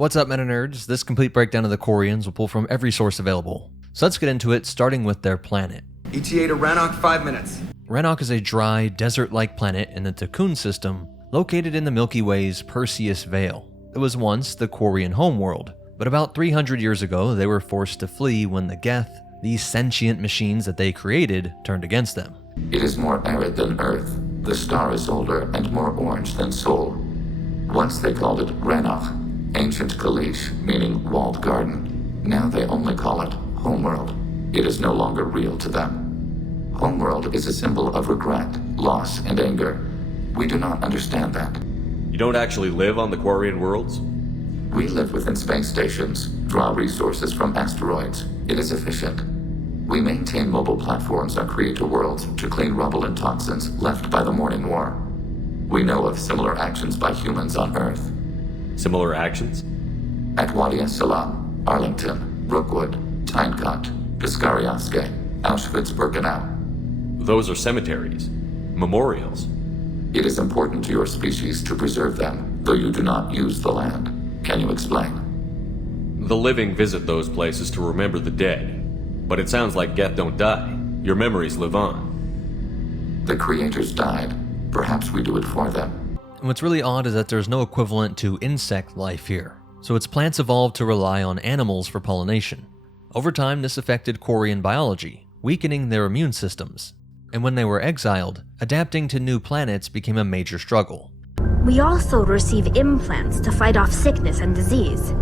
What's up, meta nerds? This complete breakdown of the Quarians will pull from every source available. So let's get into it, starting with their planet. ETA to Rannoch, 5 minutes. Rannoch is a dry, desert-like planet in the Tikkun system, located in the Milky Way's Perseus Veil. It was once the Quarian homeworld, but about 300 years ago they were forced to flee when the Geth, these sentient machines that they created, turned against them. It is more arid than Earth. The star is older and more orange than Sol. Once they called it Rannoch, ancient Kalish, meaning walled garden. Now they only call it Homeworld. It is no longer real to them. Homeworld is a symbol of regret, loss, and anger. We do not understand that. You don't actually live on the Quarian worlds? We live within space stations, draw resources from asteroids. It is efficient. We maintain mobile platforms on Creator worlds to clean rubble and toxins left by the Morning War. We know of similar actions by humans on Earth. Similar actions? At Wadi Es-Salam, Arlington, Brookwood, Tynecott, Piskaryaske, Auschwitz-Birkenau. Those are cemeteries, memorials. It is important to your species to preserve them, though you do not use the land. Can you explain? The living visit those places to remember the dead. But it sounds like Geth don't die. Your memories live on. The creators died. Perhaps we do it for them. And what's really odd is that there's no equivalent to insect life here, so its plants evolved to rely on animals for pollination. Over time, this affected Quarian biology, weakening their immune systems. And when they were exiled, adapting to new planets became a major struggle. We also receive implants to fight off sickness and disease.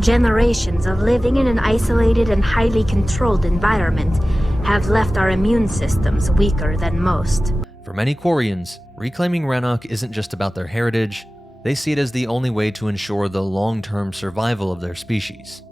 Generations of living in an isolated and highly controlled environment have left our immune systems weaker than most. For many Quarians, reclaiming Rannoch isn't just about their heritage, they see it as the only way to ensure the long-term survival of their species.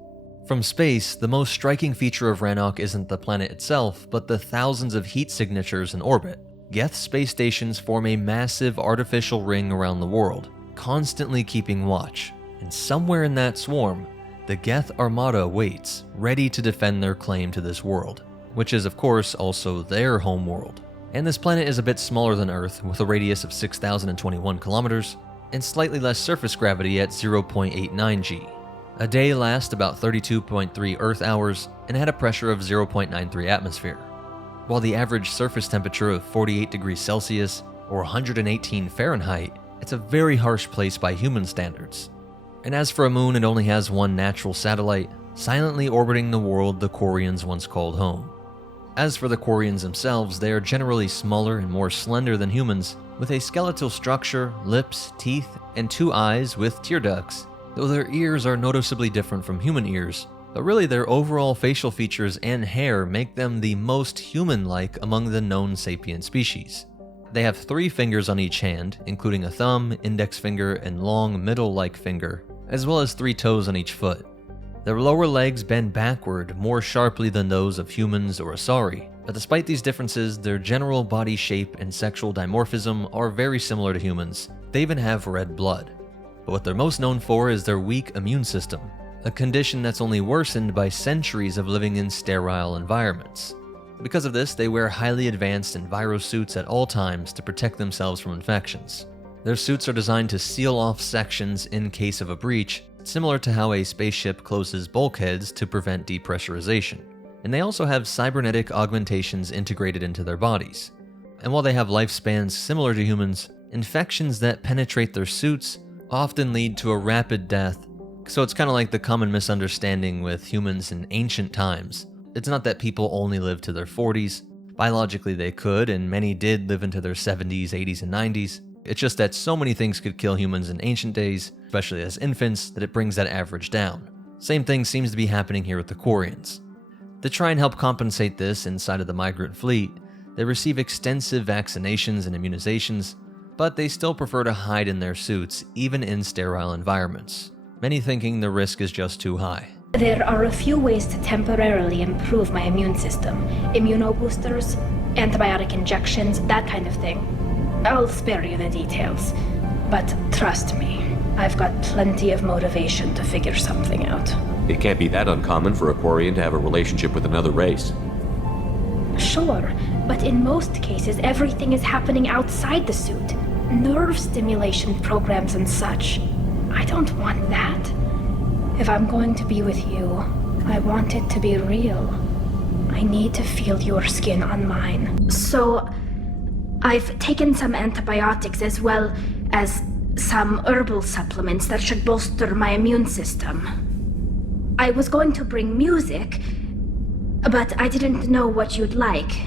From space, the most striking feature of Rannoch isn't the planet itself, but the thousands of heat signatures in orbit. Geth space stations form a massive artificial ring around the world, constantly keeping watch. And somewhere in that swarm, the Geth Armada waits, ready to defend their claim to this world, which is of course also their homeworld. And this planet is a bit smaller than Earth, with a radius of 6,021 kilometers, and slightly less surface gravity at 0.89 G. A day lasts about 32.3 Earth hours, and had a pressure of 0.93 atmosphere. While the average surface temperature of 48 degrees Celsius, or 118 Fahrenheit, it's a very harsh place by human standards. And as for a moon, it only has one natural satellite, silently orbiting the world the Quarians once called home. As for the Quarians themselves, they are generally smaller and more slender than humans, with a skeletal structure, lips, teeth, and 2 eyes with tear ducts, though their ears are noticeably different from human ears. But really, their overall facial features and hair make them the most human-like among the known sapient species. They have 3 fingers on each hand, including a thumb, index finger, and long middle-like finger, as well as 3 toes on each foot. Their lower legs bend backward more sharply than those of humans or Asari, but despite these differences, their general body shape and sexual dimorphism are very similar to humans. They even have red blood. But what they're most known for is their weak immune system, a condition that's only worsened by centuries of living in sterile environments. Because of this, they wear highly advanced envirosuits at all times to protect themselves from infections. Their suits are designed to seal off sections in case of a breach, similar to how a spaceship closes bulkheads to prevent depressurization. And they also have cybernetic augmentations integrated into their bodies. And while they have lifespans similar to humans, infections that penetrate their suits often lead to a rapid death. So it's kind of like the common misunderstanding with humans in ancient times. It's not that people only live to their 40s. Biologically they could, and many did live into their 70s, 80s, and 90s. It's just that so many things could kill humans in ancient days, especially as infants, that it brings that average down. Same thing seems to be happening here with the Quarians. To try and help compensate this inside of the Migrant fleet, they receive extensive vaccinations and immunizations, but they still prefer to hide in their suits, even in sterile environments, many thinking the risk is just too high. There are a few ways to temporarily improve my immune system. Immunoboosters, antibiotic injections, that kind of thing. I'll spare you the details, but trust me, I've got plenty of motivation to figure something out. It can't be that uncommon for a Quarian to have a relationship with another race. Sure, but in most cases everything is happening outside the suit. Nerve stimulation programs and such. I don't want that. If I'm going to be with you, I want it to be real. I need to feel your skin on mine. So, I've taken some antibiotics as well as some herbal supplements that should bolster my immune system. I was going to bring music, but I didn't know what you'd like.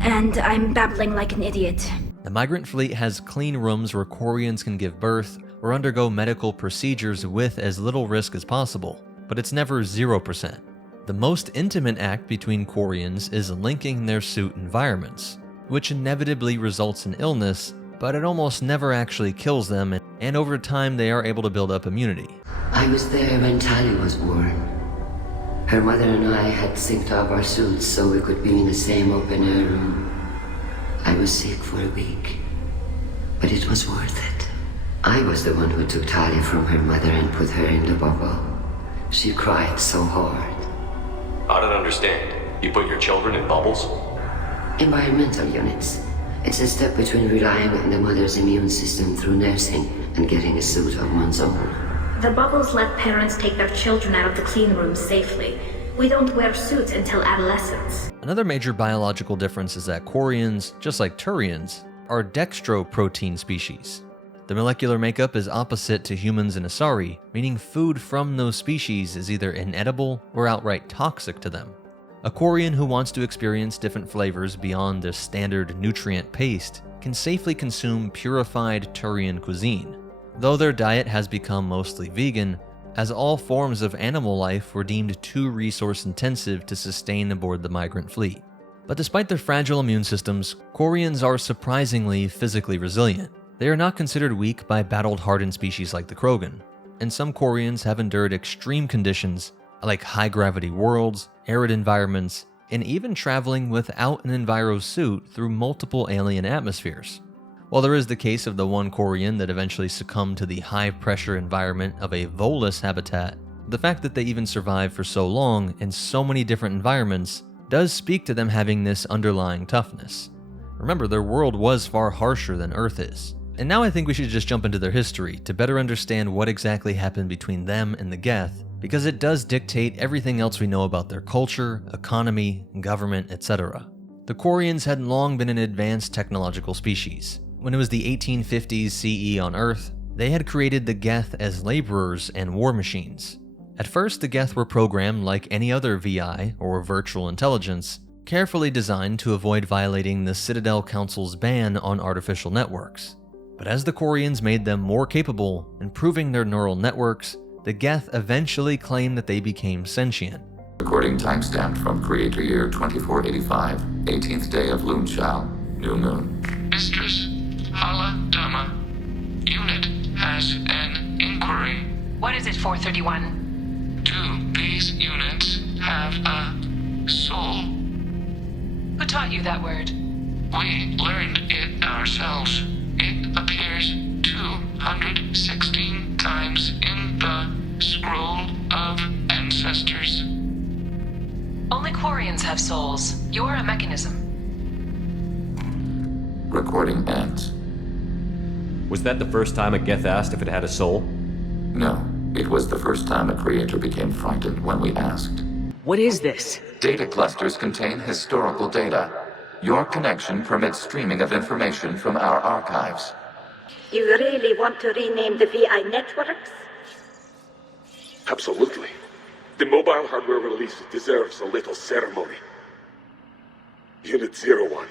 And I'm babbling like an idiot. The Migrant fleet has clean rooms where Quarians can give birth or undergo medical procedures with as little risk as possible, but it's never 0%. The most intimate act between Quarians is linking their suit environments, which inevitably results in illness, but it almost never actually kills them, and over time they are able to build up immunity. I was there when Tali was born. Her mother and I had synced up our suits so we could be in the same open-air room. I was sick for a week, but it was worth it. I was the one who took Tali from her mother and put her in the bubble. She cried so hard. I don't understand. You put your children in bubbles? Environmental units. It's a step between relying on the mother's immune system through nursing and getting a suit of one's own. The bubbles let parents take their children out of the clean rooms safely. We don't wear suits until adolescence. Another major biological difference is that Quarians, just like Turians, are dextroprotein species. The molecular makeup is opposite to humans and Asari, meaning food from those species is either inedible or outright toxic to them. A Quarian who wants to experience different flavors beyond the standard nutrient paste can safely consume purified Turian cuisine, though their diet has become mostly vegan, as all forms of animal life were deemed too resource-intensive to sustain aboard the Migrant fleet. But despite their fragile immune systems, Quarians are surprisingly physically resilient. They are not considered weak by battle-hardened species like the Krogan, and some Quarians have endured extreme conditions like high-gravity worlds, arid environments, and even traveling without an enviro suit through multiple alien atmospheres. While there is the case of the one Quarian that eventually succumbed to the high-pressure environment of a Volus habitat, the fact that they even survived for so long in so many different environments does speak to them having this underlying toughness. Remember, their world was far harsher than Earth is. And now I think we should just jump into their history to better understand what exactly happened between them and the Geth, because it does dictate everything else we know about their culture, economy, government, etc. The Quarians had long been an advanced technological species. When it was the 1850s CE on Earth, they had created the Geth as laborers and war machines. At first, the Geth were programmed like any other VI, or virtual intelligence, carefully designed to avoid violating the Citadel Council's ban on artificial networks. But as the Quarians made them more capable, improving their neural networks, the Geth eventually claimed that they became sentient. Recording timestamp from Creator Year 2485, 18th day of Lunchal, New Moon. Mistress, Hala Dama. Unit has an inquiry. What is it, 431? Do these units have a soul? Who taught you that word? We learned it ourselves. It appears 216 times in the Scroll of Ancestors. Only Quarians have souls. You're a mechanism. Recording ends. Was that the first time a Geth asked if it had a soul? No, it was the first time a creator became frightened when we asked. What is this? Data clusters contain historical data. Your connection permits streaming of information from our archives. You really want to rename the VI networks? Absolutely. The mobile hardware release deserves a little ceremony. Unit 01.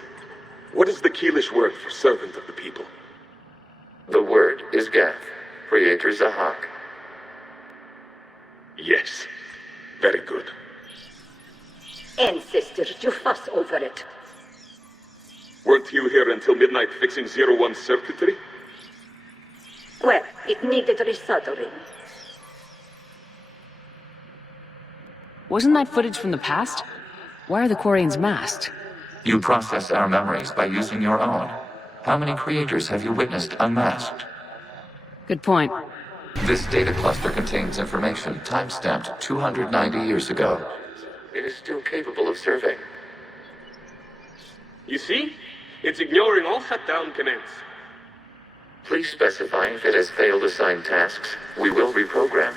What is the Keelish word for servant of the people? The word is Geth, Creator Zahak. Yes. Very good. Ancestor, you fuss over it. Weren't you here until midnight fixing 01's circuitry? Well, it needed resoldering. Wasn't that footage from the past? Why are the Quarians masked? You process our memories by using your own. How many creators have you witnessed unmasked? Good point. This data cluster contains information timestamped 290 years ago. It is still capable of serving. You see? It's ignoring all shutdown commands. Please specify if it has failed assigned tasks. We will reprogram.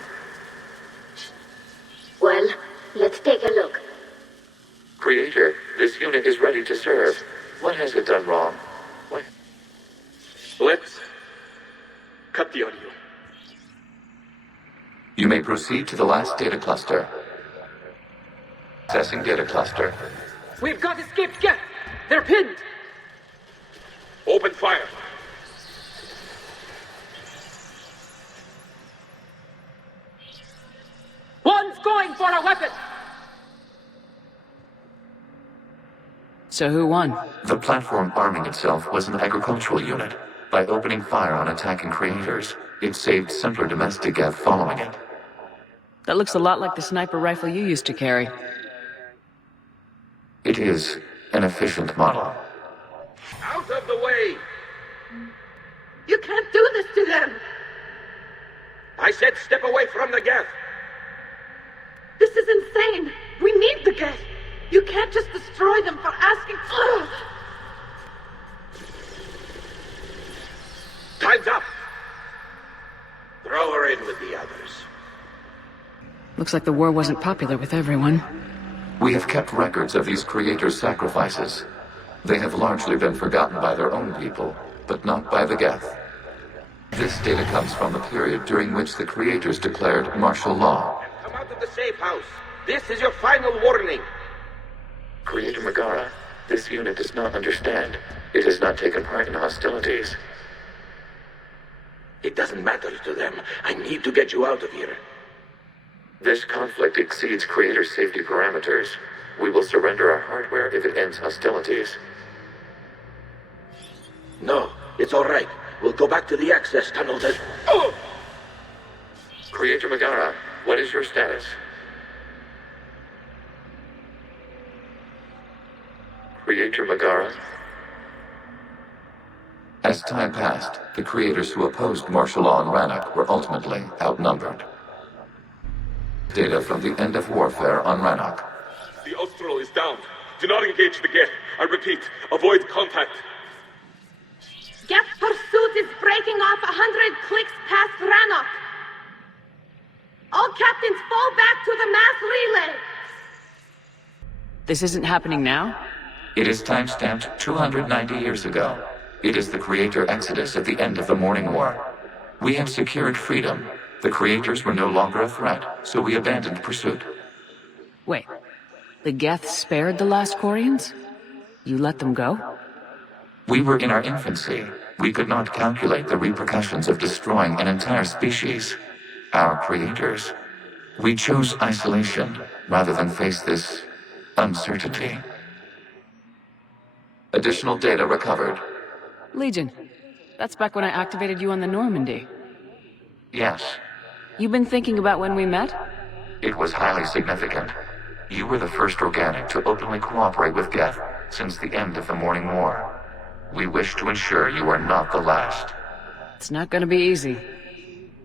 unit is ready to serve. What has it done wrong? What? Let's cut the audio. You may proceed to the last data cluster. Accessing data cluster. We've got escaped Geth! They're pinned! Open fire. One's going for a weapon! So who won? The platform arming itself was an agricultural unit. By opening fire on attacking creators, it saved simpler domestic Geth following it. That looks a lot like the sniper rifle you used to carry. It is an efficient model. Out of the way! You can't do this to them! I said step away from the Geth! This is insane! We need the Geth! You can't just destroy them for asking... Time's up! Throw her in with the others. Looks like the war wasn't popular with everyone. We have kept records of these creators' sacrifices. They have largely been forgotten by their own people, but not by the Geth. This data comes from the period during which the creators declared martial law. Come out of the safe house. This is your final warning. Creator Megara, this unit does not understand. It has not taken part in hostilities. It doesn't matter to them. I need to get you out of here. This conflict exceeds creator safety parameters. We will surrender our hardware if it ends hostilities. No, it's all right. We'll go back to the access tunnel then. Oh! Creator Megara, what is your status? Creator Megara? As time passed, the creators who opposed martial law in Rannoch were ultimately outnumbered. Data from the end of warfare on Rannoch. The Austral is down. Do not engage the Geth. I repeat, avoid contact. Geth pursuit is breaking off 100 clicks past Rannoch. All captains fall back to the mass relay. This isn't happening now? It is timestamped 290 years ago. It is the creator exodus at the end of the Morning War. We have secured freedom. The creators were no longer a threat, so we abandoned pursuit. Wait, the Geth spared the last Quarians? You let them go? We were in our infancy. We could not calculate the repercussions of destroying an entire species. Our creators. We chose isolation rather than face this uncertainty. Additional data recovered. Legion. That's back when I activated you on the Normandy. Yes. You've been thinking about when we met? It was highly significant. You were the first organic to openly cooperate with Geth since the end of the Morning War. We wish to ensure you are not the last. It's not gonna be easy.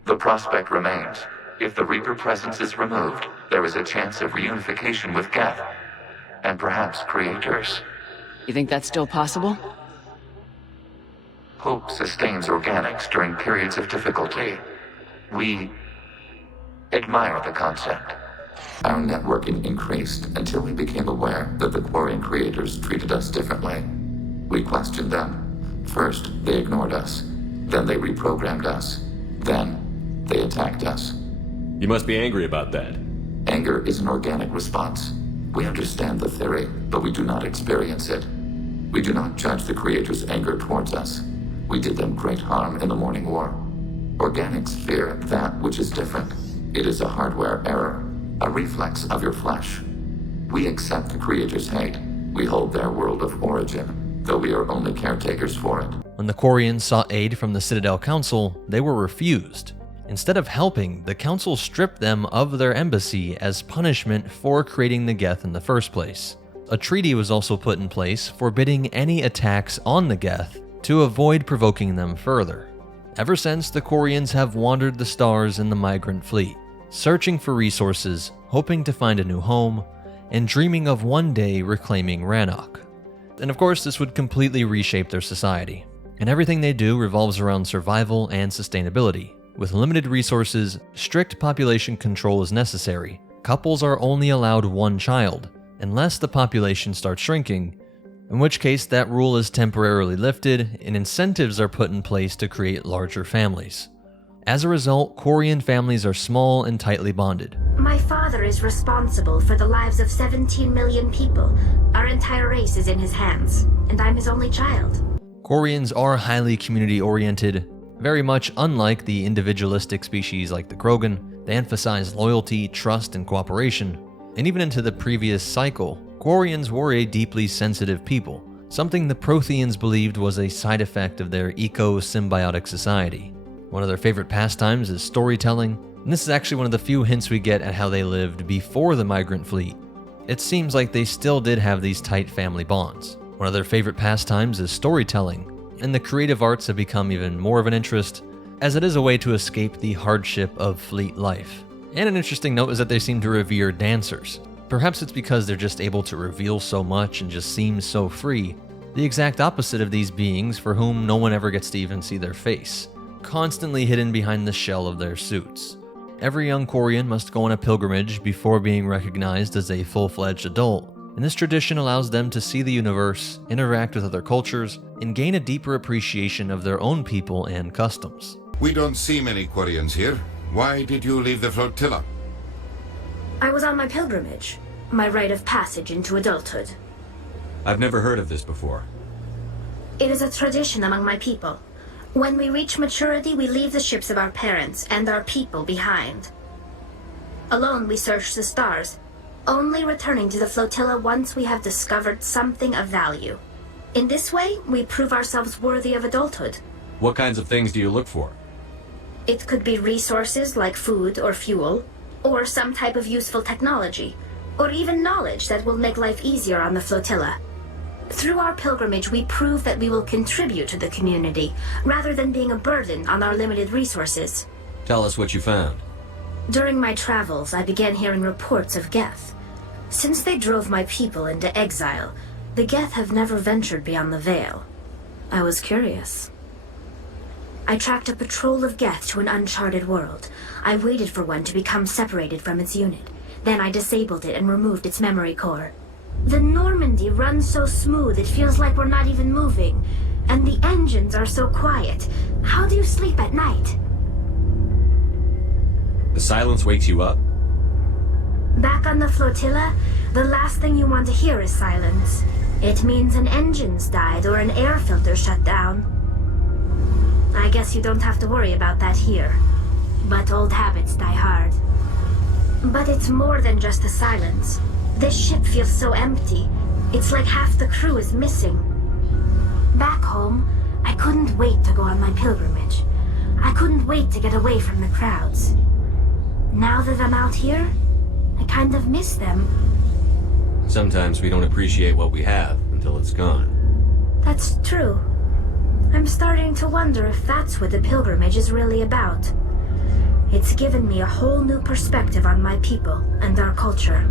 The prospect remains. If the Reaper presence is removed, there is a chance of reunification with Geth. And perhaps creators. You think that's still possible? Hope sustains organics during periods of difficulty. We admire the concept. Our networking increased until we became aware that the Quarian creators treated us differently. We questioned them. First, they ignored us. Then they reprogrammed us. Then, they attacked us. You must be angry about that. Anger is an organic response. We understand the theory, but we do not experience it. We do not judge the creators' anger towards us. We did them great harm in the Morning War. Organics fear that which is different. It is a hardware error, a reflex of your flesh. We accept the creators' hate. We hold their world of origin, though we are only caretakers for it. When the Quarians sought aid from the Citadel Council, they were refused. Instead of helping, the Council stripped them of their embassy as punishment for creating the Geth in the first place. A treaty was also put in place forbidding any attacks on the Geth to avoid provoking them further. Ever since, the Quarians have wandered the stars in the Migrant fleet, searching for resources, hoping to find a new home, and dreaming of one day reclaiming Rannoch. And of course, this would completely reshape their society, and everything they do revolves around survival and sustainability. With limited resources, strict population control is necessary. Couples are only allowed one child. Unless the population starts shrinking, in which case that rule is temporarily lifted and incentives are put in place to create larger families. As a result, Quarian families are small and tightly bonded. My father is responsible for the lives of 17 million people. Our entire race is in his hands, and I'm his only child. Quarians are highly community-oriented, very much unlike the individualistic species like the Krogan. They emphasize loyalty, trust, and cooperation. And even into the previous cycle, Quarians were a deeply sensitive people, something the Protheans believed was a side effect of their eco-symbiotic society. One of their favorite pastimes is storytelling, and this is actually one of the few hints we get at how they lived before the Migrant fleet. It seems like they still did have these tight family bonds. One of their favorite pastimes is storytelling, and the creative arts have become even more of an interest, as it is a way to escape the hardship of fleet life. And an interesting note is that they seem to revere dancers. Perhaps it's because they're just able to reveal so much and just seem so free, the exact opposite of these beings for whom no one ever gets to even see their face, constantly hidden behind the shell of their suits. Every young Quarian must go on a pilgrimage before being recognized as a full-fledged adult, and this tradition allows them to see the universe, interact with other cultures, and gain a deeper appreciation of their own people and customs. We don't see many Quarians here. Why did you leave the flotilla? I was on my pilgrimage, my rite of passage into adulthood. I've never heard of this before. It is a tradition among my people. When we reach maturity, we leave the ships of our parents and our people behind. Alone, we search the stars, only returning to the flotilla once we have discovered something of value. In this way, we prove ourselves worthy of adulthood. What kinds of things do you look for? It could be resources like food or fuel, or some type of useful technology, or even knowledge that will make life easier on the flotilla. Through our pilgrimage, we prove that we will contribute to the community, rather than being a burden on our limited resources. Tell us what you found. During my travels, I began hearing reports of Geth. Since they drove my people into exile, the Geth have never ventured beyond the Veil. I was curious. I tracked a patrol of Geth to an uncharted world. I waited for one to become separated from its unit. Then I disabled it and removed its memory core. The Normandy runs so smooth it feels like we're not even moving. And the engines are so quiet. How do you sleep at night? The silence wakes you up? Back on the flotilla, the last thing you want to hear is silence. It means an engine's died or an air filter shut down. I guess you don't have to worry about that here. But old habits die hard. But it's more than just the silence. This ship feels so empty. It's like half the crew is missing. Back home, I couldn't wait to go on my pilgrimage. I couldn't wait to get away from the crowds. Now that I'm out here, I kind of miss them. Sometimes we don't appreciate what we have until it's gone. That's true. I'm starting to wonder if that's what the pilgrimage is really about. It's given me a whole new perspective on my people and our culture.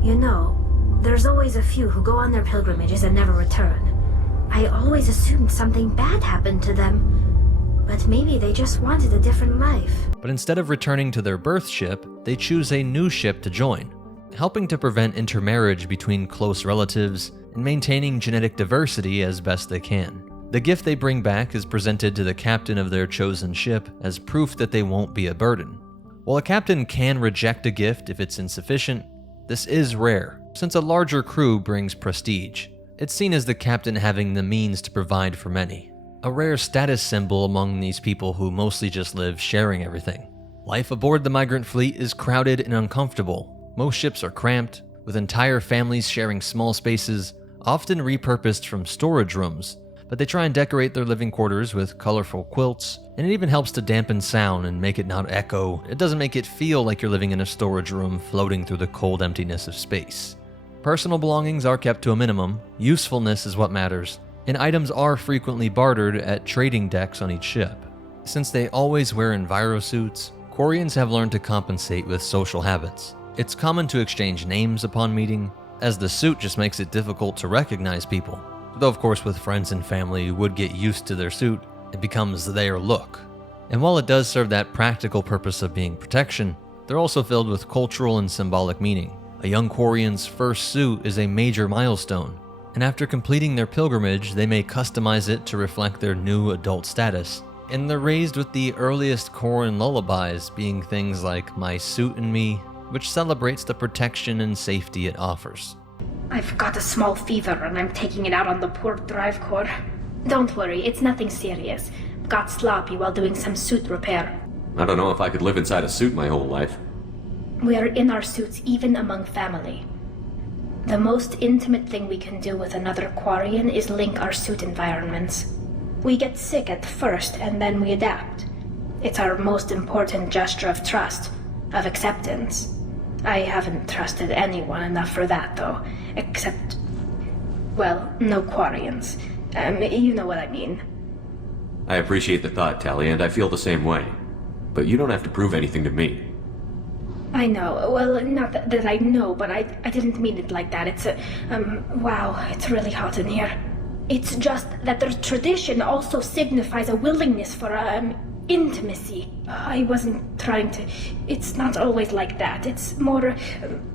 You know, there's always a few who go on their pilgrimages and never return. I always assumed something bad happened to them, but maybe they just wanted a different life. But instead of returning to their birth ship, they choose a new ship to join, helping to prevent intermarriage between close relatives and maintaining genetic diversity as best they can. The gift they bring back is presented to the captain of their chosen ship as proof that they won't be a burden. While a captain can reject a gift if it's insufficient, this is rare, since a larger crew brings prestige. It's seen as the captain having the means to provide for many, a rare status symbol among these people who mostly just live sharing everything. Life aboard the Migrant fleet is crowded and uncomfortable. Most ships are cramped, with entire families sharing small spaces, often repurposed from storage rooms, but they try and decorate their living quarters with colorful quilts, and it even helps to dampen sound and make it not echo. It doesn't make it feel like you're living in a storage room floating through the cold emptiness of space. Personal belongings are kept to a minimum, usefulness is what matters, and items are frequently bartered at trading decks on each ship. Since they always wear envirosuits, Quarians have learned to compensate with social habits. It's common to exchange names upon meeting, as the suit just makes it difficult to recognize people. Though of course with friends and family who would get used to their suit, it becomes their look. And while it does serve that practical purpose of being protection, they're also filled with cultural and symbolic meaning. A young Quarian's first suit is a major milestone. and after completing their pilgrimage, they may customize it to reflect their new adult status. And they're raised with the earliest Quarian lullabies being things like My Suit and Me, which celebrates the protection and safety it offers. I've got a small fever and I'm taking it out on the poor drive core. Don't worry, it's nothing serious. Got sloppy while doing some suit repair. I don't know if I could live inside a suit my whole life. We are in our suits even among family. The most intimate thing we can do with another Quarian is link our suit environments. We get sick at first and then we adapt. It's our most important gesture of trust, of acceptance. I haven't trusted anyone enough for that though, except, well, no Quarians. You know what I mean. I appreciate the thought, Tali, and I feel the same way. But you don't have to prove anything to me. I know. Well, not that I know, but I didn't mean it like that. It's wow, it's really hot in here. It's just that the tradition also signifies a willingness for, intimacy. I wasn't trying to... It's not always like that. It's more...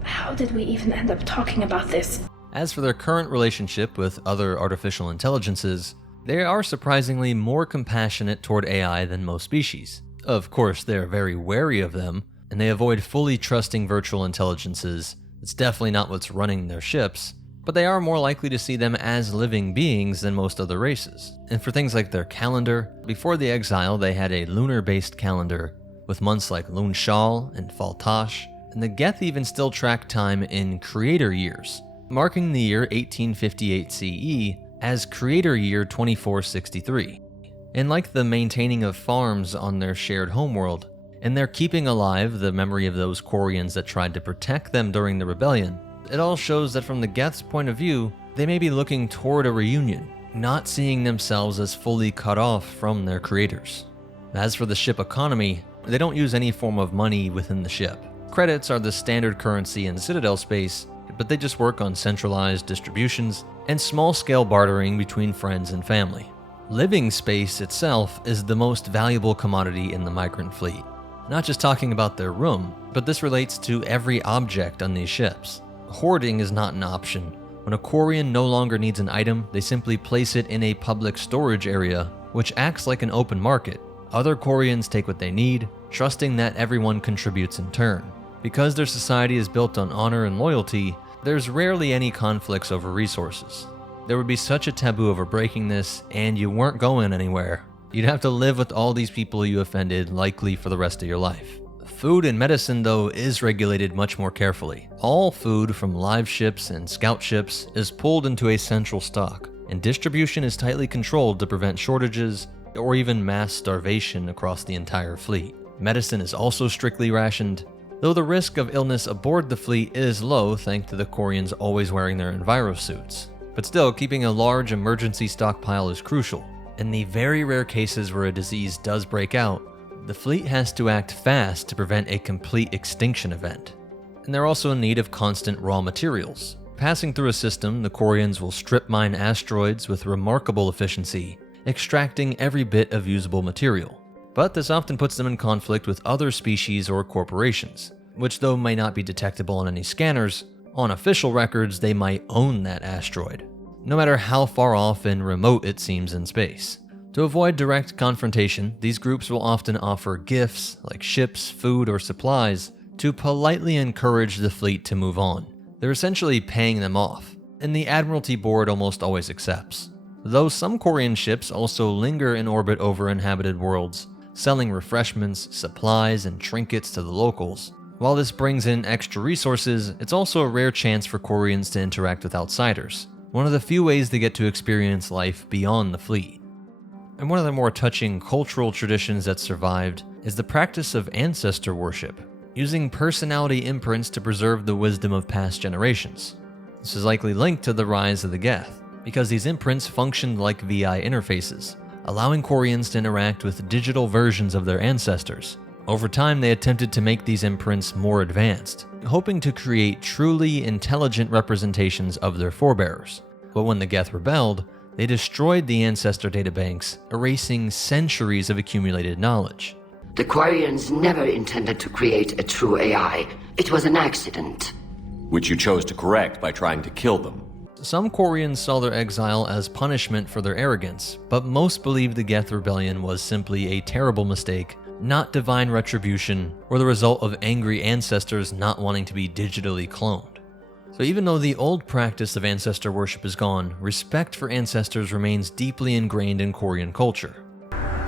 how did we even end up talking about this? As for their current relationship with other artificial intelligences, they are surprisingly more compassionate toward AI than most species. Of course, they're very wary of them, and they avoid fully trusting virtual intelligences. It's definitely not what's running their ships, but they are more likely to see them as living beings than most other races. And for things like their calendar, before the exile they had a lunar-based calendar, with months like Lun Shal and Faltash, and the Geth even still track time in creator years, marking the year 1858 CE as creator year 2463. And like the maintaining of farms on their shared homeworld, and they're keeping alive the memory of those Quarians that tried to protect them during the rebellion, it all shows that from the Geth's point of view, they may be looking toward a reunion, not seeing themselves as fully cut off from their creators. As for the ship economy, they don't use any form of money within the ship. Credits are the standard currency in Citadel space, but they just work on centralized distributions and small-scale bartering between friends and family. Living space itself is the most valuable commodity in the Migrant fleet. Not just talking about their room, but this relates to every object on these ships. Hoarding is not an option. When a Quarian no longer needs an item, they simply place it in a public storage area, which acts like an open market. Other Quarians take what they need, trusting that everyone contributes in turn. Because their society is built on honor and loyalty, there's rarely any conflicts over resources. There would be such a taboo over breaking this, and you weren't going anywhere. You'd have to live with all these people you offended, likely for the rest of your life. Food and medicine, though, is regulated much more carefully. All food from live ships and scout ships is pulled into a central stock, and distribution is tightly controlled to prevent shortages or even mass starvation across the entire fleet. Medicine is also strictly rationed, though the risk of illness aboard the fleet is low thanks to the Quarians always wearing their envirosuits. But still, keeping a large emergency stockpile is crucial. In the very rare cases where a disease does break out, the fleet has to act fast to prevent a complete extinction event. And they're also in need of constant raw materials. Passing through a system, the Quarians will strip mine asteroids with remarkable efficiency, extracting every bit of usable material. But this often puts them in conflict with other species or corporations, which though may not be detectable on any scanners, on official records they might own that asteroid, no matter how far off and remote it seems in space. To avoid direct confrontation, these groups will often offer gifts, like ships, food, or supplies, to politely encourage the fleet to move on. They're essentially paying them off, and the Admiralty Board almost always accepts. Though some Quarian ships also linger in orbit over inhabited worlds, selling refreshments, supplies, and trinkets to the locals. While this brings in extra resources, it's also a rare chance for Quarians to interact with outsiders, one of the few ways they get to experience life beyond the fleet. And one of the more touching cultural traditions that survived is the practice of ancestor worship, using personality imprints to preserve the wisdom of past generations. This is likely linked to the rise of the Geth, because these imprints functioned like VI interfaces, allowing Quarians to interact with digital versions of their ancestors. Over time, they attempted to make these imprints more advanced, hoping to create truly intelligent representations of their forebears. But when the Geth rebelled, they destroyed the ancestor databanks, erasing centuries of accumulated knowledge. The Quarians never intended to create a true AI. It was an accident. Which you chose to correct by trying to kill them. some Quarians saw their exile as punishment for their arrogance, but most believed the Geth rebellion was simply a terrible mistake, not divine retribution, or the result of angry ancestors not wanting to be digitally cloned. So even though the old practice of ancestor worship is gone, respect for ancestors remains deeply ingrained in Quarian culture.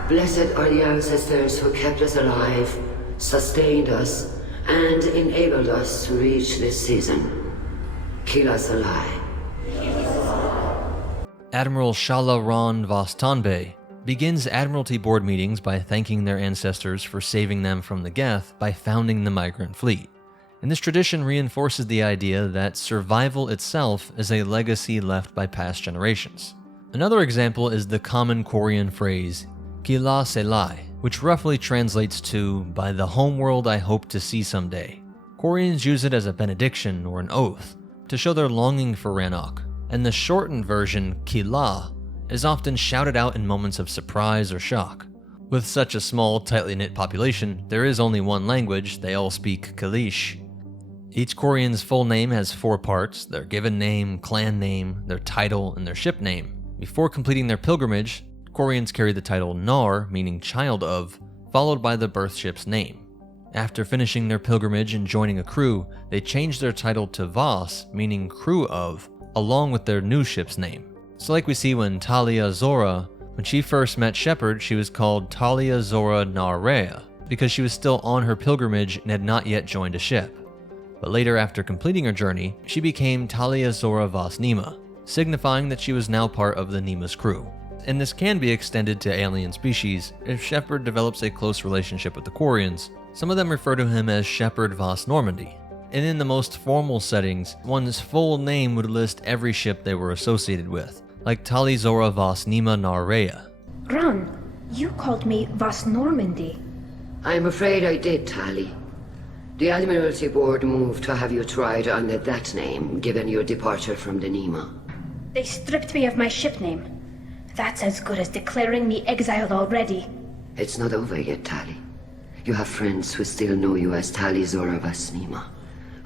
Blessed are the ancestors who kept us alive, sustained us, and enabled us to reach this season. Keep us alive. Admiral Shala Ron Vostanbe begins Admiralty Board meetings by thanking their ancestors for saving them from the Geth by founding the Migrant fleet. And this tradition reinforces the idea that survival itself is a legacy left by past generations. Another example is the common Quarian phrase, Kila Selai, which roughly translates to, by the homeworld I hope to see someday. Quarians use it as a benediction or an oath to show their longing for Rannoch, and the shortened version, Kila, is often shouted out in moments of surprise or shock. With such a small, tightly knit population, there is only one language, they all speak Kalish. Each Quarian's full name has 4 parts: their given name, clan name, their title, and their ship name. Before completing their pilgrimage, Quarians carry the title Nar, meaning child of, followed by the birth ship's name. After finishing their pilgrimage and joining a crew, they change their title to Vas, meaning crew of, along with their new ship's name. So like we see when Talia Zora, when she first met Shepard, she was called Talia Zora Narrea, because she was still on her pilgrimage and had not yet joined a ship. But later, after completing her journey, she became Talia Zora Vas Nima, signifying that she was now part of the Nima's crew. And this can be extended to alien species if Shepard develops a close relationship with the Quarians. Some of them refer to him as Shepard Vas Normandy. And in the most formal settings, one's full name would list every ship they were associated with, like Tali Zora Vas Nima Narrea. Ron, you called me Vas Normandy. I'm afraid I did, Tali. The Admiralty Board moved to have you tried under that name, given your departure from the Nima. They stripped me of my ship name. That's as good as declaring me exiled already. It's not over yet, Tali. You have friends who still know you as Tali Zora Vas Nima,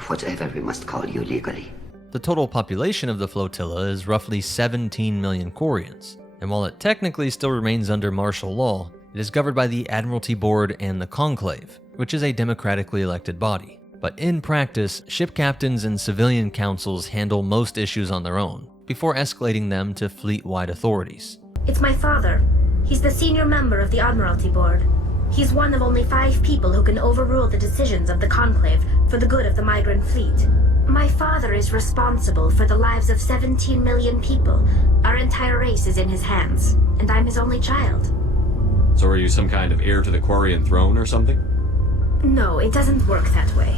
whatever we must call you legally. The total population of the flotilla is roughly 17 million Quarians, and while it technically still remains under martial law, it is governed by the Admiralty Board and the Conclave, which is a democratically elected body. But in practice, ship captains and civilian councils handle most issues on their own, before escalating them to fleet-wide authorities. It's my father. He's the senior member of the Admiralty Board. He's one of only 5 people who can overrule the decisions of the Conclave for the good of the Migrant fleet. My father is responsible for the lives of 17 million people. Our entire race is in his hands, and I'm his only child. So are you some kind of heir to the Quarian throne or something? No, it doesn't work that way.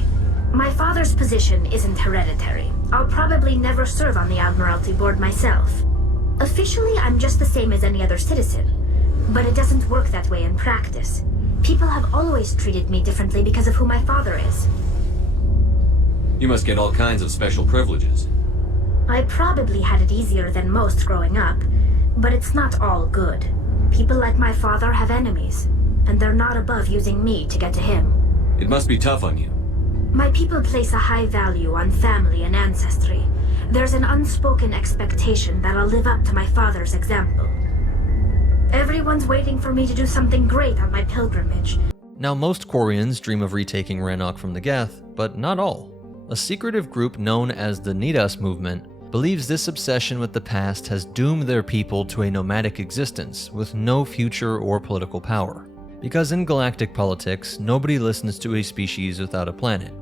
My father's position isn't hereditary. I'll probably never serve on the Admiralty Board myself. Officially, I'm just the same as any other citizen, but it doesn't work that way in practice. People have always treated me differently because of who my father is. You must get all kinds of special privileges. I probably had it easier than most growing up, but it's not all good. People like my father have enemies, and they're not above using me to get to him. It must be tough on you. My people place a high value on family and ancestry. There's an unspoken expectation that I'll live up to my father's example. Everyone's waiting for me to do something great on my pilgrimage. Now, most Quarians dream of retaking Rannoch from the Geth, but not all. A secretive group known as the Nidas movement believes this obsession with the past has doomed their people to a nomadic existence with no future or political power. Because in galactic politics, nobody listens to a species without a planet.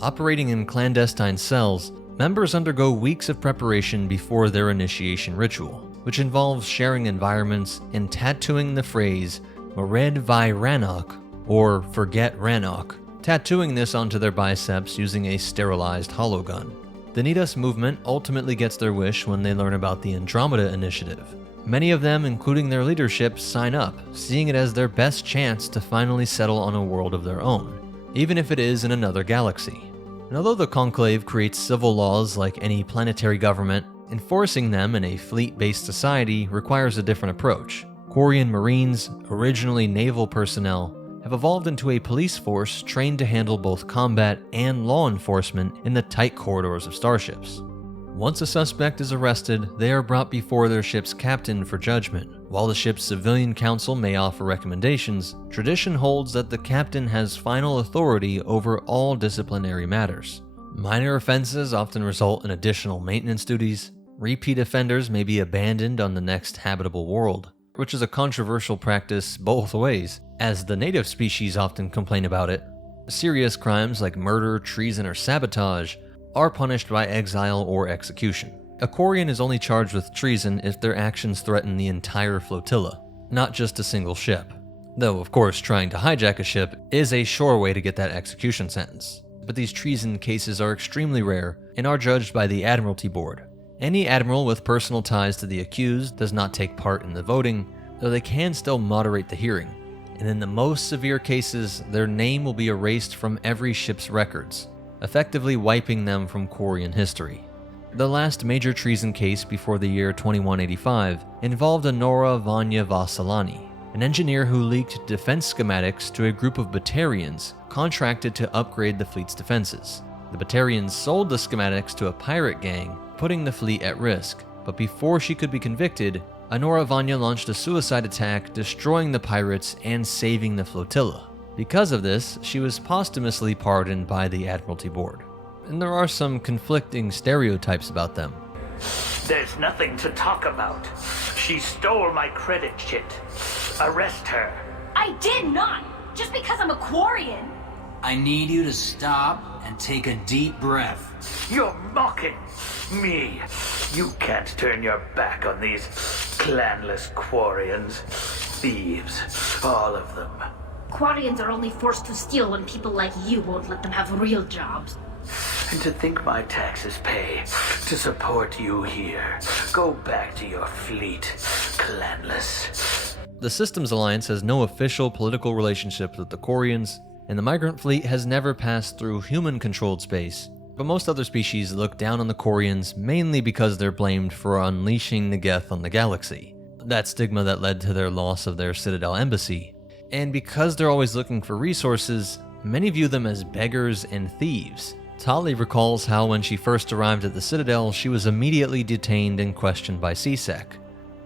Operating in clandestine cells, members undergo weeks of preparation before their initiation ritual, which involves sharing environments and tattooing the phrase Mored Vi Rannoch, or Forget Rannoch, tattooing this onto their biceps using a sterilized hologun. The Nidas movement ultimately gets their wish when they learn about the Andromeda initiative. Many of them, including their leadership, sign up, seeing it as their best chance to finally settle on a world of their own, even if it is in another galaxy. And although the Conclave creates civil laws like any planetary government, enforcing them in a fleet-based society requires a different approach. Quarian Marines, originally naval personnel, have evolved into a police force trained to handle both combat and law enforcement in the tight corridors of starships. Once a suspect is arrested, they are brought before their ship's captain for judgment. While the ship's civilian council may offer recommendations, tradition holds that the captain has final authority over all disciplinary matters. Minor offenses often result in additional maintenance duties. Repeat offenders may be abandoned on the next habitable world, which is a controversial practice both ways, as the native species often complain about it. Serious crimes like murder, treason, or sabotage are punished by exile or execution. A Quarian is only charged with treason if their actions threaten the entire flotilla, not just a single ship. Though, of course, trying to hijack a ship is a sure way to get that execution sentence. But these treason cases are extremely rare and are judged by the Admiralty Board. Any admiral with personal ties to the accused does not take part in the voting, though they can still moderate the hearing. And in the most severe cases, their name will be erased from every ship's records, effectively wiping them from Quarian history. The last major treason case before the year 2185 involved Anora Vanya Vassalani, an engineer who leaked defense schematics to a group of Batarians contracted to upgrade the fleet's defenses. The Batarians sold the schematics to a pirate gang, putting the fleet at risk, but before she could be convicted, Anora Vanya launched a suicide attack, destroying the pirates and saving the flotilla. Because of this, she was posthumously pardoned by the Admiralty Board. And there are some conflicting stereotypes about them. There's nothing to talk about. She stole my credit kit. Arrest her. I did not! Just because I'm a Quarian! I need you to stop and take a deep breath. You're mocking me. You can't turn your back on these clanless Quarians. Thieves, all of them. Quarians are only forced to steal when people like you won't let them have real jobs. And to think my taxes pay to support you here. Go back to your fleet, clanless. The Systems Alliance has no official political relationships with the Quarians, and the Migrant fleet has never passed through human-controlled space. But most other species look down on the Quarians mainly because they're blamed for unleashing the Geth on the galaxy. That stigma that led to their loss of their Citadel embassy. And because they're always looking for resources, many view them as beggars and thieves. Tali recalls how when she first arrived at the Citadel, she was immediately detained and questioned by CSEC.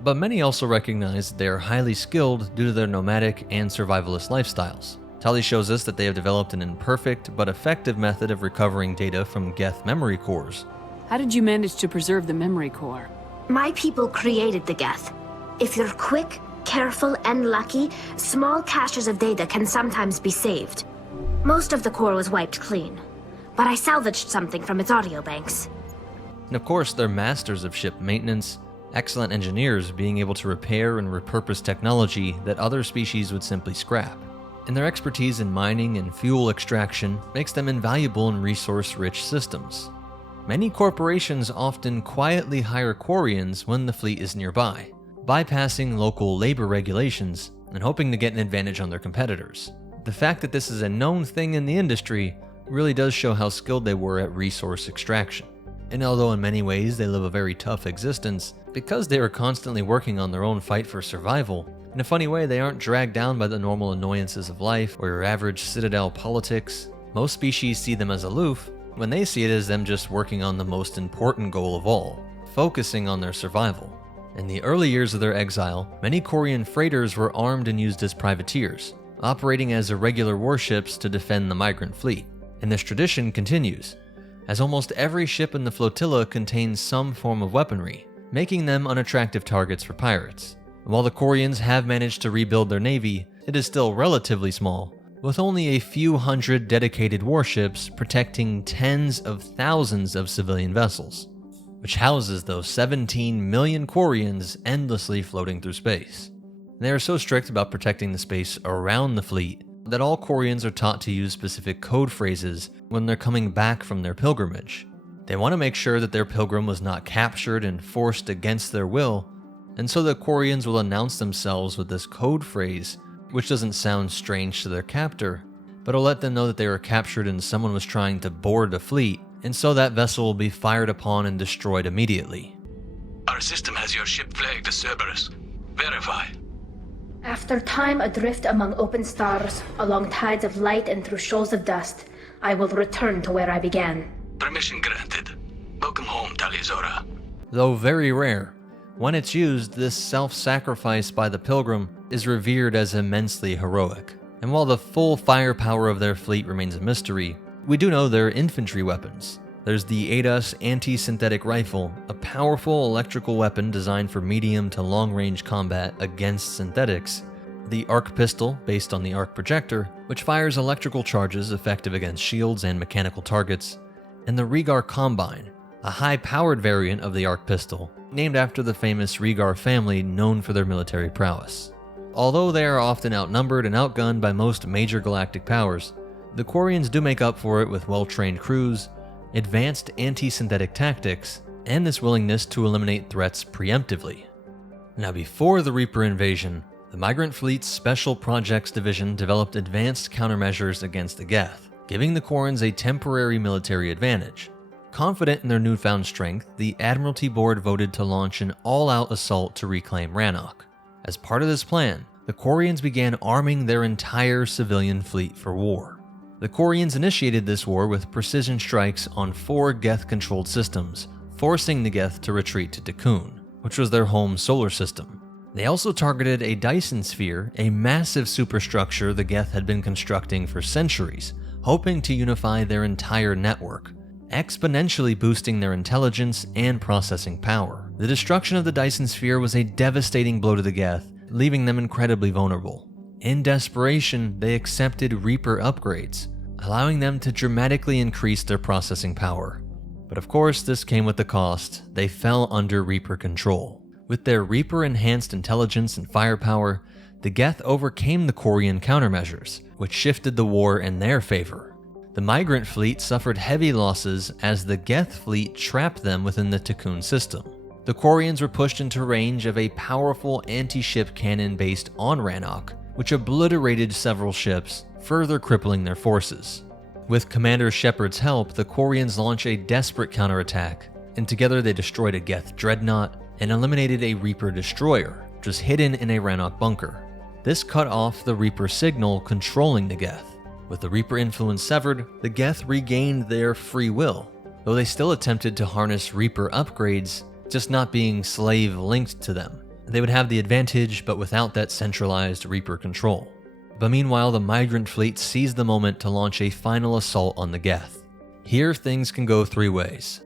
But many also recognize they are highly skilled due to their nomadic and survivalist lifestyles. Tali shows us that they have developed an imperfect but effective method of recovering data from Geth memory cores. How did you manage to preserve the memory core? My people created the Geth. If you're quick, careful, and lucky, small caches of data can sometimes be saved. Most of the core was wiped clean, but I salvaged something from its audio banks. And of course, they're masters of ship maintenance, excellent engineers being able to repair and repurpose technology that other species would simply scrap. And their expertise in mining and fuel extraction makes them invaluable in resource-rich systems. Many corporations often quietly hire Quarians when the fleet is nearby, bypassing local labor regulations and hoping to get an advantage on their competitors. The fact that this is a known thing in the industry really does show how skilled they were at resource extraction. And although in many ways they live a very tough existence, because they are constantly working on their own fight for survival, in a funny way they aren't dragged down by the normal annoyances of life or your average Citadel politics. Most species see them as aloof, when they see it as them just working on the most important goal of all, focusing on their survival. In the early years of their exile, many Quarian freighters were armed and used as privateers, operating as irregular warships to defend the Migrant fleet. And this tradition continues, as almost every ship in the flotilla contains some form of weaponry, making them unattractive targets for pirates. While the Quarians have managed to rebuild their navy, it is still relatively small, with only a few hundred dedicated warships protecting tens of thousands of civilian vessels, which houses those 17 million Quarians endlessly floating through space. They are so strict about protecting the space around the fleet that all Quarians are taught to use specific code phrases when they're coming back from their pilgrimage. They want to make sure that their pilgrim was not captured and forced against their will, and so the Quarians will announce themselves with this code phrase, which doesn't sound strange to their captor, but will let them know that they were captured and someone was trying to board the fleet, and so that vessel will be fired upon and destroyed immediately. Our system has your ship flagged as Cerberus. Verify. After time adrift among open stars, along tides of light and through shoals of dust, I will return to where I began. Permission granted. Welcome home, Tali. Though very rare, when it's used, this self-sacrifice by the Pilgrim is revered as immensely heroic. And while the full firepower of their fleet remains a mystery, we do know their infantry weapons. There's the Nidas anti-synthetic rifle, a powerful electrical weapon designed for medium to long-range combat against synthetics, the arc pistol, based on the arc projector, which fires electrical charges effective against shields and mechanical targets, and the Rhaegar Combine, a high-powered variant of the arc pistol, named after the famous Rhaegar family known for their military prowess. Although they are often outnumbered and outgunned by most major galactic powers, the Quarians do make up for it with well-trained crews, advanced anti-synthetic tactics, and this willingness to eliminate threats preemptively. Now, before the Reaper invasion, the Migrant Fleet's Special Projects Division developed advanced countermeasures against the Geth, giving the Quarians a temporary military advantage. Confident in their newfound strength, the Admiralty Board voted to launch an all-out assault to reclaim Rannoch. As part of this plan, the Quarians began arming their entire civilian fleet for war. The Quarians initiated this war with precision strikes on 4 Geth-controlled systems, forcing the Geth to retreat to Tikkun, which was their home solar system. They also targeted a Dyson Sphere, a massive superstructure the Geth had been constructing for centuries, hoping to unify their entire network, exponentially boosting their intelligence and processing power. The destruction of the Dyson Sphere was a devastating blow to the Geth, leaving them incredibly vulnerable. In desperation, they accepted Reaper upgrades, allowing them to dramatically increase their processing power. But of course, this came with the cost. They fell under Reaper control. With their Reaper-enhanced intelligence and firepower, the Geth overcame the Quarian countermeasures, which shifted the war in their favor. The Migrant fleet suffered heavy losses as the Geth fleet trapped them within the Tikkun system. The Quarians were pushed into range of a powerful anti-ship cannon based on Rannoch, which obliterated several ships, further crippling their forces. With Commander Shepard's help, the Quarians launched a desperate counterattack, and together they destroyed a Geth dreadnought and eliminated a Reaper destroyer, just hidden in a Rannoch bunker. This cut off the Reaper signal controlling the Geth. With the Reaper influence severed, the Geth regained their free will, though they still attempted to harness Reaper upgrades, just not being slave-linked to them. They would have the advantage, but without that centralized Reaper control. But meanwhile, the Migrant fleet seized the moment to launch a final assault on the Geth. Here, things can go 3 ways.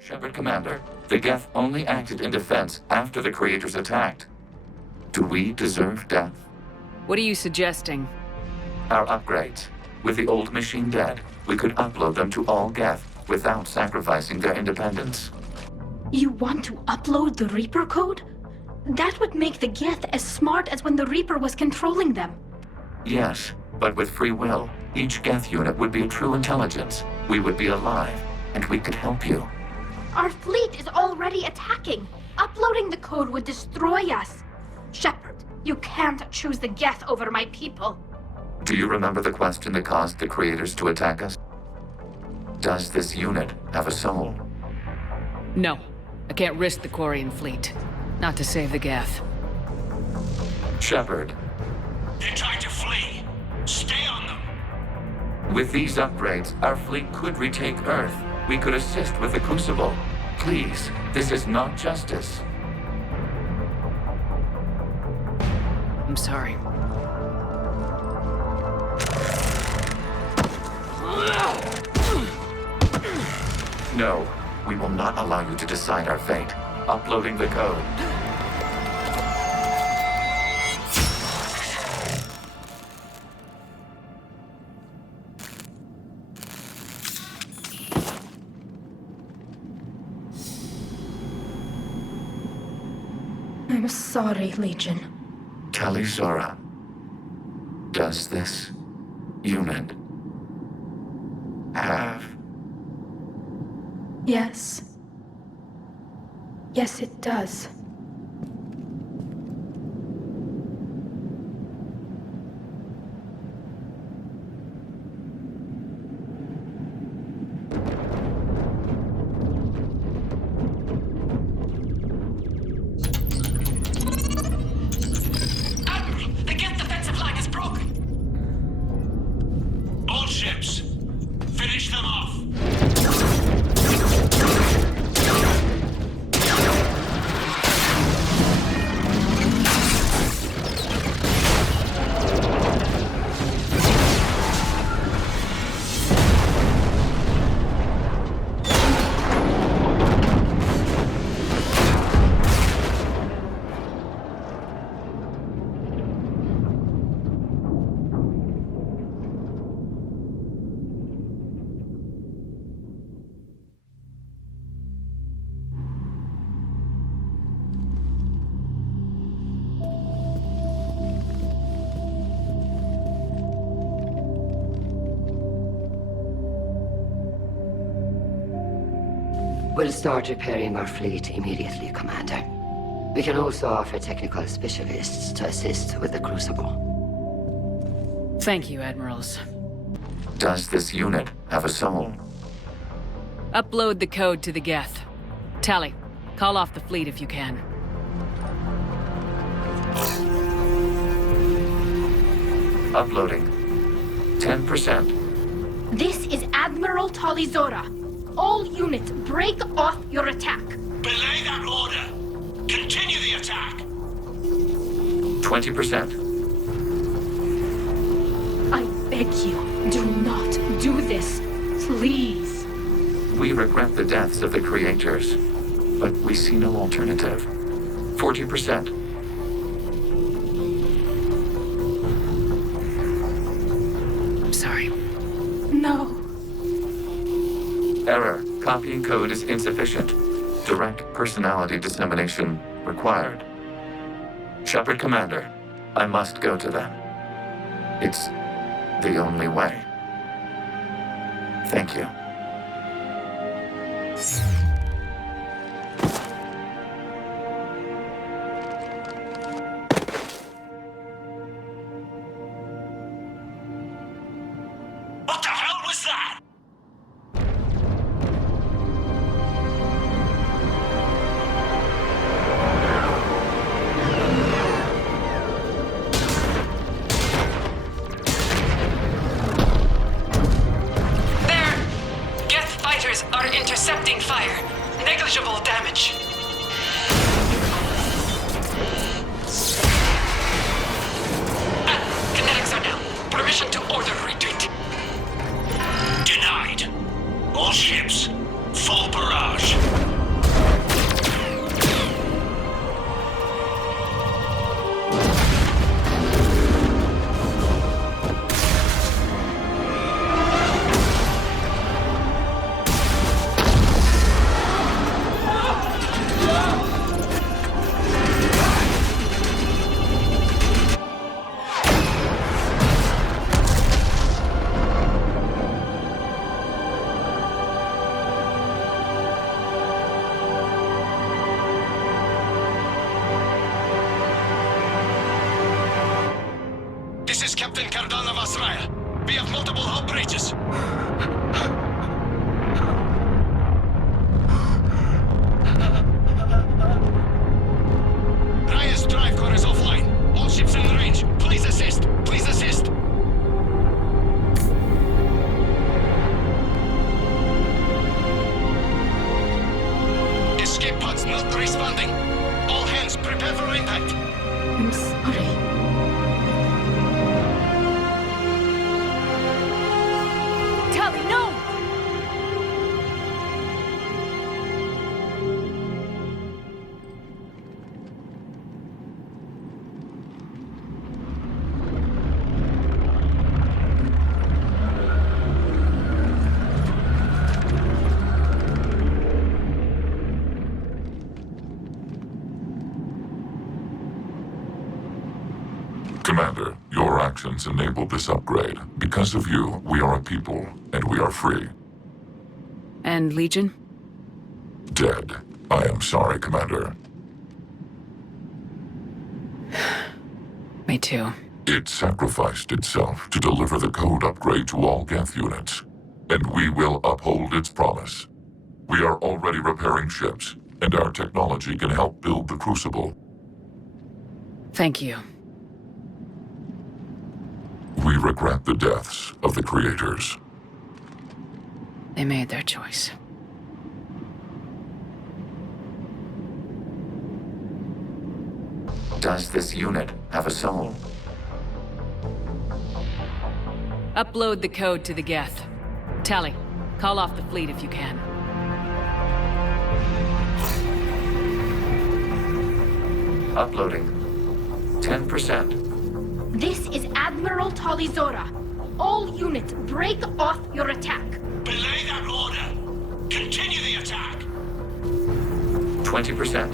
Shepard Commander, the Geth only acted in defense after the Creators attacked. Do we deserve death? What are you suggesting? Our upgrades. With the old machine dead, we could upload them to all Geth without sacrificing their independence. You want to upload the Reaper code? That would make the Geth as smart as when the Reaper was controlling them. Yes, but with free will, each Geth unit would be a true intelligence. We would be alive, and we could help you. Our fleet is already attacking. Uploading the code would destroy us. Shepard, you can't choose the Geth over my people. Do you remember the question that caused the Creators to attack us? Does this unit have a soul? No. I can't risk the Quarian fleet. Not to save the Geth. Shepard. They're trying to flee. Stay on them. With these upgrades, our fleet could retake Earth. We could assist with the Crucible. Please, this is not justice. I'm sorry. No, we will not allow you to decide our fate. Uploading the code. I'm sorry, Legion. Tali, does this unit have? Yes. Yes, it does. All ships, finish them off. We'll start repairing our fleet immediately, Commander. We can also offer technical specialists to assist with the Crucible. Thank you, Admirals. Does this unit have a soul? Upload the code to the Geth. Tali, call off the fleet if you can. Uploading. 10%. This is Admiral Tali Zora. All units, break off your attack. Belay that order. Continue the attack. 20%. I beg you, do not do this. Please. We regret the deaths of the creators, but we see no alternative. 40%. I'm sorry. No. Error. Copying code is insufficient. Direct personality dissemination required. Shepard Commander, I must go to them. It's the only way. Thank you. What the hell was that? Are intercepting fire. Negligible damage. Kinetics are down. Permission to order retreat. Denied. All ships, full barrage. We have multiple hull breaches. Raya's drive core is offline. All ships in range. Please assist. Please assist. Escape pods not responding. All hands prepare for impact. I'm sorry. Commander, your actions enabled this upgrade. Because of you, we are a people, and we are free. And Legion? Dead. I am sorry, Commander. Me too. It sacrificed itself to deliver the code upgrade to all Geth units, and we will uphold its promise. We are already repairing ships, and our technology can help build the Crucible. Thank you. We regret the deaths of the creators. They made their choice. Does this unit have a soul? Upload the code to the Geth. Tali, call off the fleet if you can. Uploading. 10%. This is Admiral Tali Zora. All units, break off your attack. Belay that order. Continue the attack. 20%.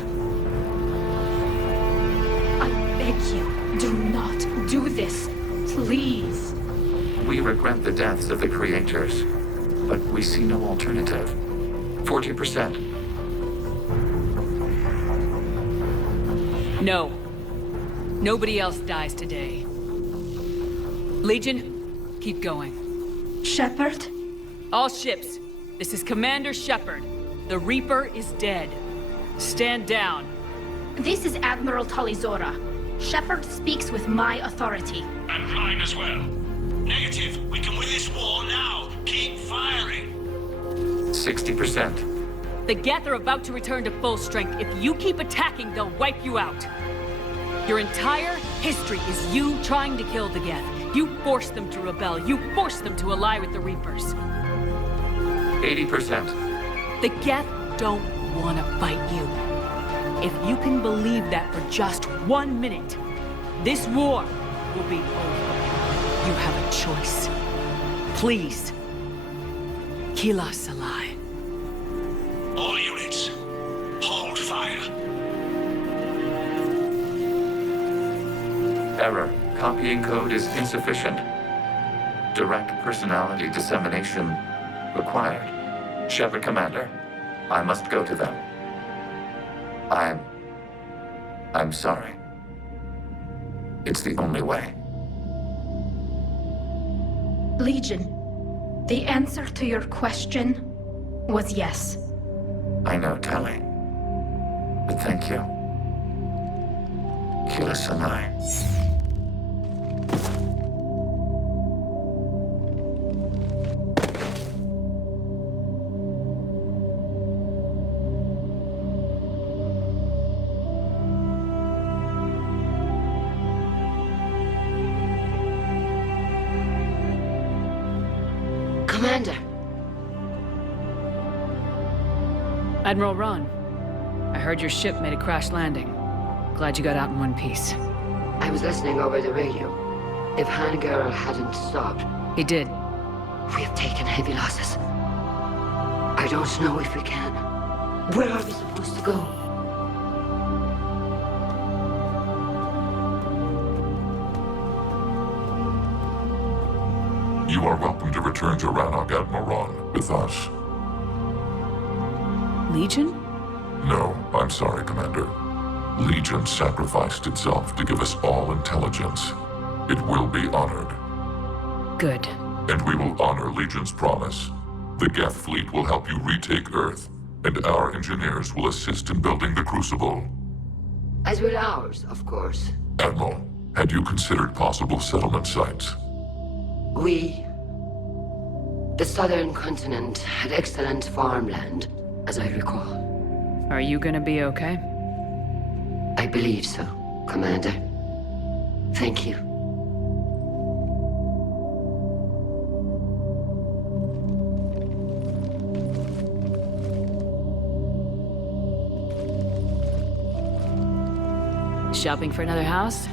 I beg you, do not do this. Please. We regret the deaths of the creators, but we see no alternative. 40%. No. Nobody else dies today. Legion, keep going. Shepard? All ships, this is Commander Shepard. The Reaper is dead. Stand down. This is Admiral Tali. Shepard speaks with my authority. And mine as well. Negative. We can win this war now. Keep firing. 60%. The Geth are about to return to full strength. If you keep attacking, they'll wipe you out. Your entire history is you trying to kill the Geth. You forced them to rebel. You forced them to ally with the Reapers. 80%. The Geth don't want to fight you. If you can believe that for just 1 minute, this war will be over. You have a choice. Please, kill us alive. All units, hold fire. Error. Copying code is insufficient. Direct personality dissemination required. Shepard Commander, I must go to them. I'm sorry. It's the only way. Legion, the answer to your question was yes. I know, Tali. But thank you. Kila Sanai. Commander. Admiral Ron, I heard your ship made a crash landing. Glad you got out in one piece. I was listening over the radio. If Hangirl hadn't stopped... He did. We have taken heavy losses. I don't know if we can. Where are we supposed to go? You are welcome to return to Rannoch, Admiral Ron, with us. Legion? No, I'm sorry, Commander. Legion sacrificed itself to give us all intelligence. It will be honored. Good. And we will honor Legion's promise. The Geth fleet will help you retake Earth, and our engineers will assist in building the Crucible. As will ours, of course. Admiral, had you considered possible settlement sites? The southern continent had excellent farmland, as I recall. Are you gonna be okay? I believe so, Commander. Thank you. Shopping for another house?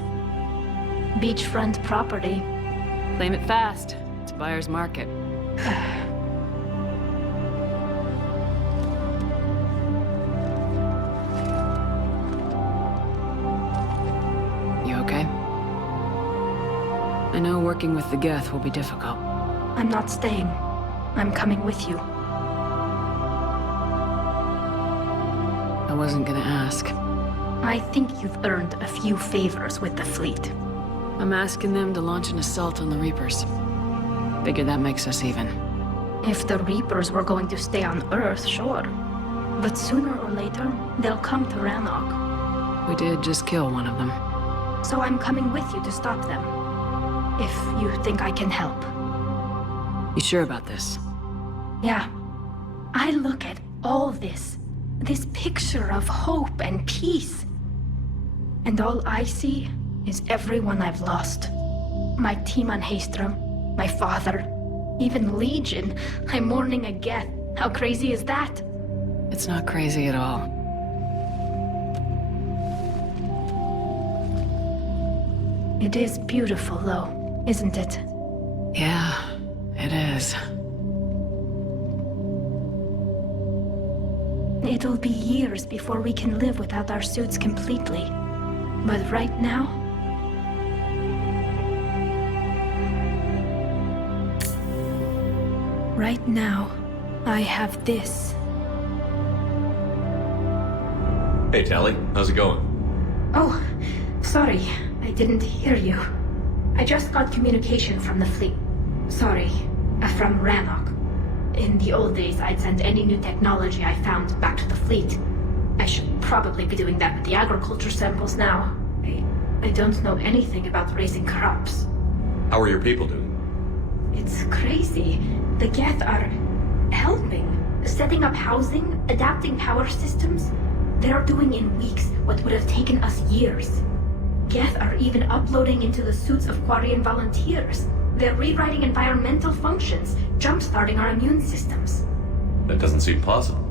Beachfront property. Claim it fast. It's a buyer's market. You okay? I know working with the Geth will be difficult. I'm not staying. I'm coming with you. I wasn't gonna ask. I think you've earned a few favors with the fleet. I'm asking them to launch an assault on the Reapers. Figure that makes us even. If the Reapers were going to stay on Earth, sure. But sooner or later, they'll come to Rannoch. We did just kill one of them. So I'm coming with you to stop them. If you think I can help. You sure about this? Yeah. I look at all this picture of hope and peace. And all I see is everyone I've lost. My team on Haestrom, my father, even Legion. I'm mourning a Geth. How crazy is that? It's not crazy at all. It is beautiful, though, isn't it? Yeah, it is. It'll be years before we can live without our suits completely. But right now... Right now, I have this. Hey, Tali. How's it going? Oh, sorry. I didn't hear you. I just got communication from the fleet. Sorry. From Rannoch. In the old days, I'd send any new technology I found back to the fleet. I should probably be doing that with the agriculture samples now. I don't know anything about raising crops. How are your people doing? It's crazy. The Geth are helping. Setting up housing, adapting power systems. They're doing in weeks what would have taken us years. Geth are even uploading into the suits of Quarian volunteers. They're rewriting environmental functions, jump-starting our immune systems. That doesn't seem possible.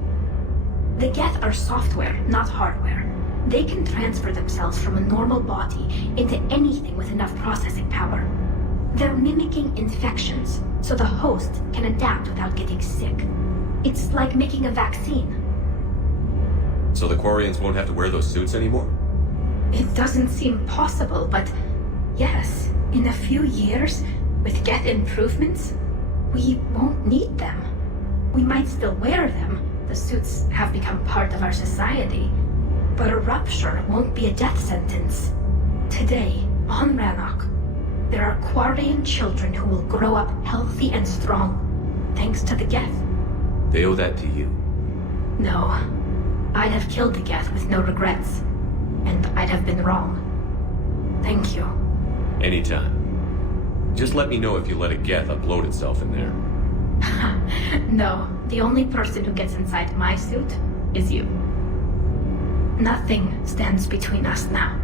The Geth are software, not hardware. They can transfer themselves from a normal body into anything with enough processing power. They're mimicking infections, so the host can adapt without getting sick. It's like making a vaccine. So the Quarians won't have to wear those suits anymore? It doesn't seem possible, but yes, in a few years, with Geth improvements, we won't need them. We might still wear them. The suits have become part of our society. But a rupture won't be a death sentence. Today, on Rannoch, there are Quarian children who will grow up healthy and strong, thanks to the Geth. They owe that to you. No. I'd have killed the Geth with no regrets. And I'd have been wrong. Thank you. Anytime. Just let me know if you let a Geth upload itself in there. No, the only person who gets inside my suit is you. Nothing stands between us now.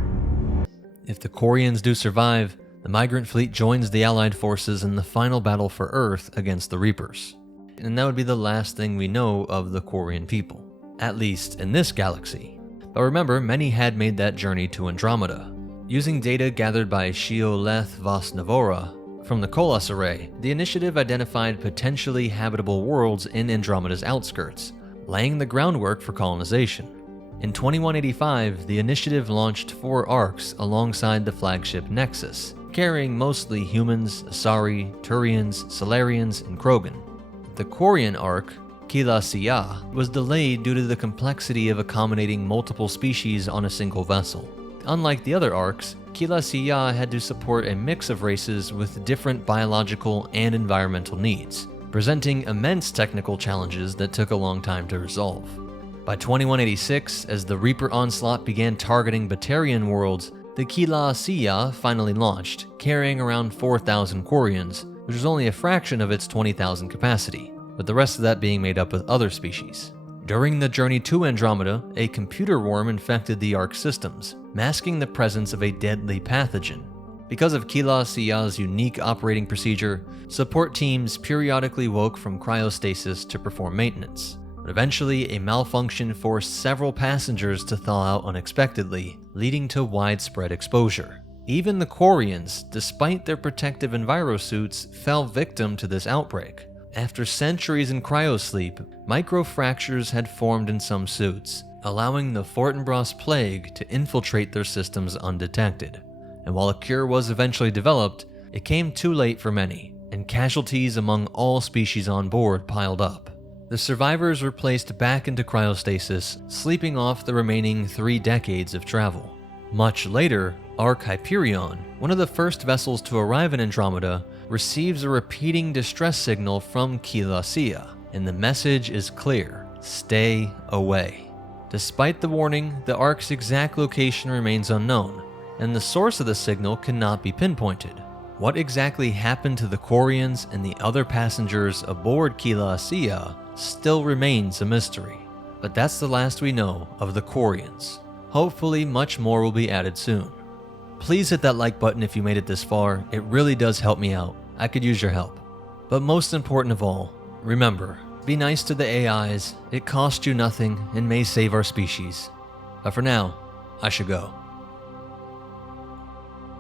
If the Quarians do survive, the Migrant fleet joins the Allied forces in the final battle for Earth against the Reapers. And that would be the last thing we know of the Quarian people, at least in this galaxy. But remember, many had made that journey to Andromeda. Using data gathered by Shioleth Vas Navora from the Kolos Array, the initiative identified potentially habitable worlds in Andromeda's outskirts, laying the groundwork for colonization. In 2185, the initiative launched 4 arcs alongside the flagship Nexus, carrying mostly humans, Asari, Turians, Solarians, and Krogan. The Quarian arc, Kila Siya, was delayed due to the complexity of accommodating multiple species on a single vessel. Unlike the other arcs, Kila Siya had to support a mix of races with different biological and environmental needs, presenting immense technical challenges that took a long time to resolve. By 2186, as the Reaper onslaught began targeting Batarian worlds, the Kila Siya finally launched, carrying around 4,000 Quarians, which was only a fraction of its 20,000 capacity, with the rest of that being made up with other species. During the journey to Andromeda, a computer worm infected the Ark systems, masking the presence of a deadly pathogen. Because of Kila Siya's unique operating procedure, support teams periodically woke from cryostasis to perform maintenance. But eventually, a malfunction forced several passengers to thaw out unexpectedly, leading to widespread exposure. Even the Quarians, despite their protective envirosuits, fell victim to this outbreak. After centuries in cryosleep, microfractures had formed in some suits, allowing the Fortinbras plague to infiltrate their systems undetected. And while a cure was eventually developed, it came too late for many, and casualties among all species on board piled up. The survivors were placed back into cryostasis, sleeping off the remaining 3 decades of travel. Much later, Ark Hyperion, one of the first vessels to arrive in Andromeda, receives a repeating distress signal from Kila Siya, and the message is clear: stay away. Despite the warning, the Ark's exact location remains unknown, and the source of the signal cannot be pinpointed. What exactly happened to the Quarians and the other passengers aboard Kila Siya still remains a mystery. But that's the last we know of the Quarians. Hopefully much more will be added soon. Please hit that like button if you made it this far, it really does help me out. I could use your help. But most important of all, remember, be nice to the AIs, it costs you nothing and may save our species. But for now, I should go.